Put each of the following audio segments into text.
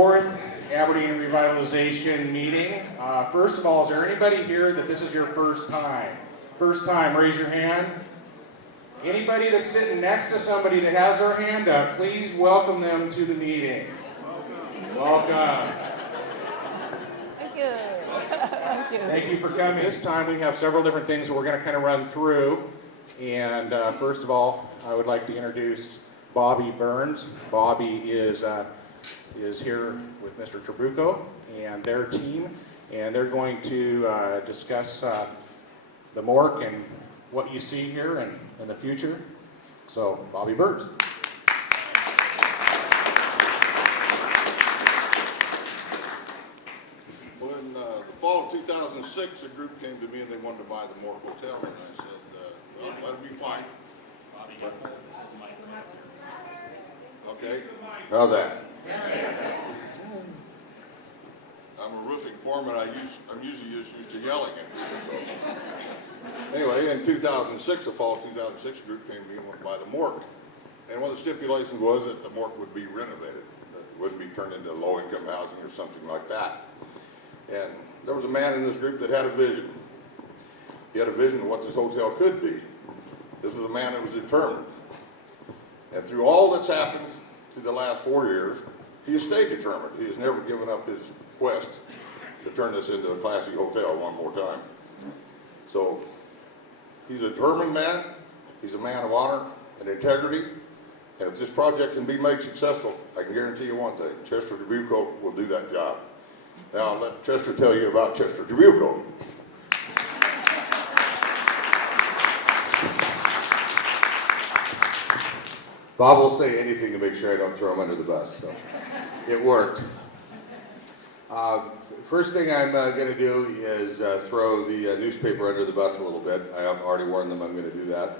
fourth Aberdeen Revitalization meeting. First of all, is there anybody here that this is your first time? First time, raise your hand. Anybody that's sitting next to somebody that has their hand up, please welcome them to the meeting. Welcome. Thank you. Thank you. Thank you for coming. This time we have several different things that we're going to kind of run through. And first of all, I would like to introduce Bobby Burns. Bobby is here with Mr. Trabuco and their team, and they're going to discuss the Morck and what you see here and in the future. So, Bobby Burns. Well, in the fall of 2006, a group came to me and they wanted to buy the Morck Hotel, and I said, well, that'll be fine. Okay, how's that? I'm a roofing foreman. I'm usually just used to yelling at people. So. Anyway, in 2006, the fall of 2006, a group came to me and wanted to buy the Morck. And one of the stipulations was that the Morck would be renovated. That it wouldn't be turned into low-income housing or something like that. And there was a man in this group that had a vision. He had a vision of what this hotel could be. This was a man that was determined. And through all that's happened through the last 4 years, he has stayed determined. He has never given up his quest to turn this into a classy hotel one more time. So he's a determined man. He's a man of honor and integrity. And if this project can be made successful, I can guarantee you one thing: Chester Trabuco will do that job. Now I'll let Chester tell you about Chester Trabuco. Bob will say anything to make sure I don't throw him under the bus, so it worked. First thing I'm going to do is throw the newspaper under the bus a little bit. I have already warned them I'm going to do that.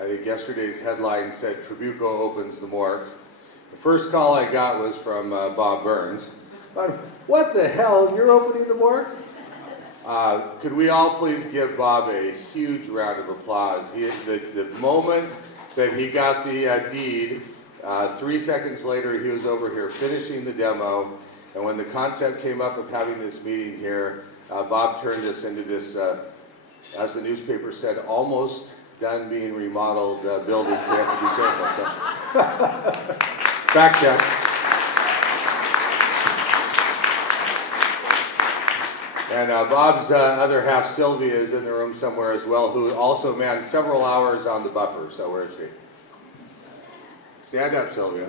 I think yesterday's headline said, Trabuco opens the Morck. The first call I got was from Bob Burns. What the hell, you're opening the Morck? Could we all please give Bob a huge round of applause? The moment that he got the deed, 3 seconds later he was over here finishing the demo, and when the concept came up of having this meeting here, Bob turned us into this, as the newspaper said, almost done being remodeled building, so you have to be careful. So. Back check. And Bob's other half, Sylvia, is in the room somewhere as well, who also manned several hours on the buffer. So where is she? Stand up, Sylvia.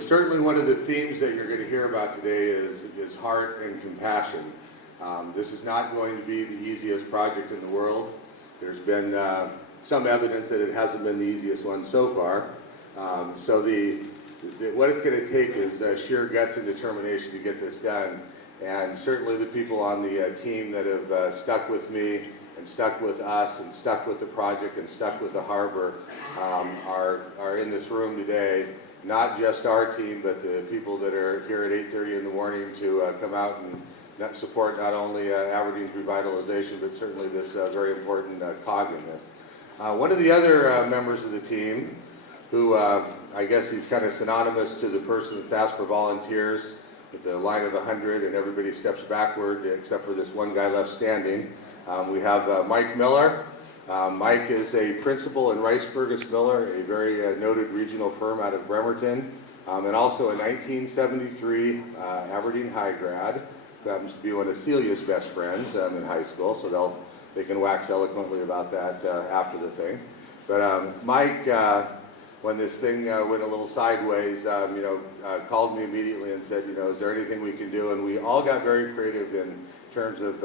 Certainly one of the themes that you're going to hear about today is heart and compassion. This is not going to be the easiest project in the world. There's been some evidence that it hasn't been the easiest one so far. So what it's going to take is sheer guts and determination to get this done. And certainly the people on the team that have stuck with me and stuck with us and stuck with the project and stuck with the harbor are in this room today. Not just our team, but the people that are here at 8:30 in the morning to come out and support not only Aberdeen's revitalization, but certainly this very important cog in this. One of the other members of the team, who I guess he's kind of synonymous to the person that's asked for volunteers with the line of 100 and everybody steps backward except for this one guy left standing. We have Mike Miller. Mike is a principal in Rice Fergus Miller, a very noted regional firm out of Bremerton, and also a 1973 Aberdeen High grad, who happens to be one of Celia's best friends in high school, so they can wax eloquently about that after the thing. But Mike, when this thing went a little sideways, called me immediately and said, is there anything we can do? And we all got very creative in terms of,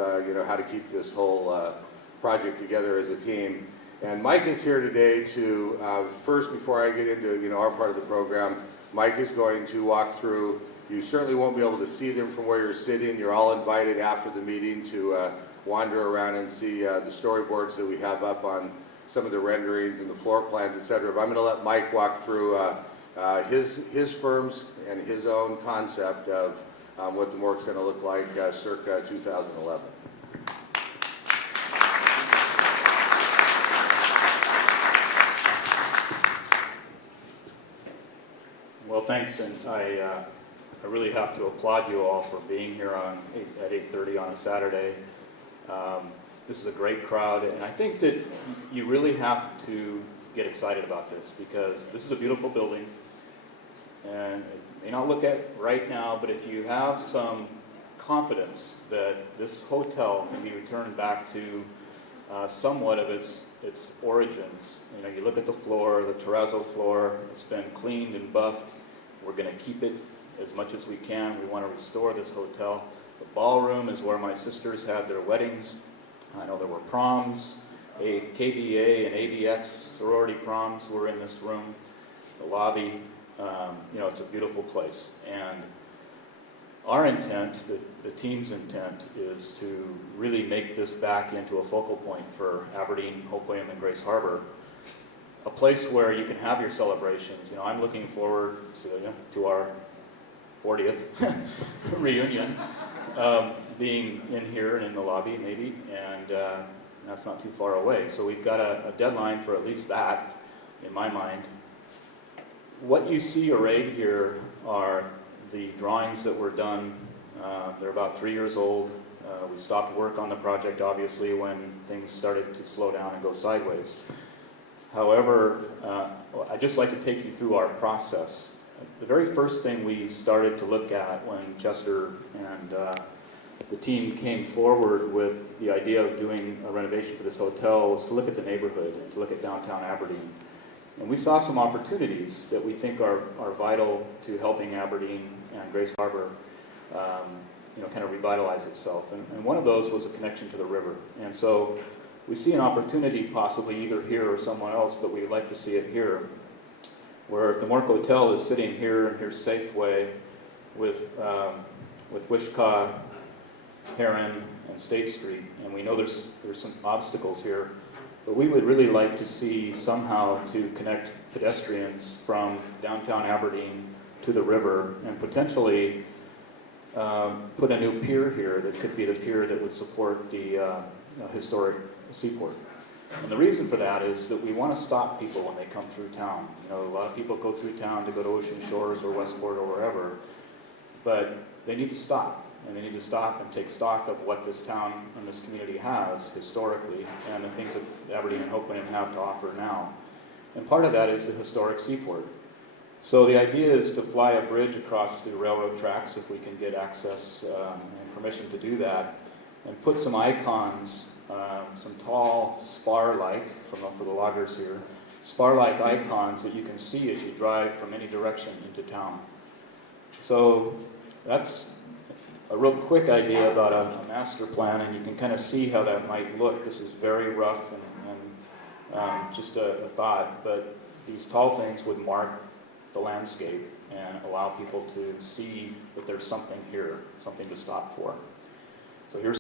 how to keep this whole project together as a team. And Mike is here today to, first, before I get into, our part of the program, Mike is going to walk through. You certainly won't be able to see them from where you're sitting. You're all invited after the meeting to wander around and see the storyboards that we have up on some of the renderings and the floor plans, etc. But I'm going to let Mike walk through his firm's and his own concept of what the Morck's going to look like circa 2011. Well, thanks, and I really have to applaud you all for being here at 8:30 on a Saturday. This is a great crowd, and I think that you really have to get excited about this because this is a beautiful building, and it may not look at right now, but if you have some confidence that this hotel can be returned back to somewhat of its origins. You know, you look at the floor, the terrazzo floor, it's been cleaned and buffed. We're going to keep it as much as we can. We want to restore this hotel. The ballroom is where my sisters had their weddings. I know there were proms. KBA and ABX sorority proms were in this room. The lobby, you know, it's a beautiful place. And our intent, the team's intent, is to really make this back into a focal point for Aberdeen, Hope William, and Grace Harbor. A place where you can have your celebrations. You know, I'm looking forward, Celia, to our 40th reunion, being in here and in the lobby maybe, and that's not too far away. So we've got a deadline for at least that, in my mind. What you see arrayed here are the drawings that were done. They're about 3 years old. We stopped work on the project, obviously, when things started to slow down and go sideways. However, I'd just like to take you through our process. The very first thing we started to look at when Chester and the team came forward with the idea of doing a renovation for this hotel was to look at the neighborhood and to look at downtown Aberdeen. And we saw some opportunities that we think are vital to helping Aberdeen and Grace Harbor, you know, kind of revitalize itself. And one of those was a connection to the river. And so we see an opportunity possibly either here or somewhere else, but we'd like to see it here, where if the Morck Hotel is sitting here and here's Safeway with Wishkah, Heron, and State Street, and we know there's some obstacles here, but we would really like to see somehow to connect pedestrians from downtown Aberdeen to the river and potentially put a new pier here that could be the pier that would support the historic seaport. And the reason for that is that we want to stop people when they come through town. You know, a lot of people go through town to go to Ocean Shores or Westport or wherever, but they need to stop. And they need to stop and take stock of what this town and this community has historically and the things that Aberdeen and Hope William have to offer now. And part of that is the historic seaport. So the idea is to fly a bridge across the railroad tracks if we can get access and permission to do that, and put some icons, some tall spar-like, for the loggers here, spar-like icons that you can see as you drive from any direction into town. So that's a real quick idea about a master plan, and you can kind of see how that might look. This is very rough and just a thought, but these tall things would mark the landscape and allow people to see that there's something here, something to stop for. So here's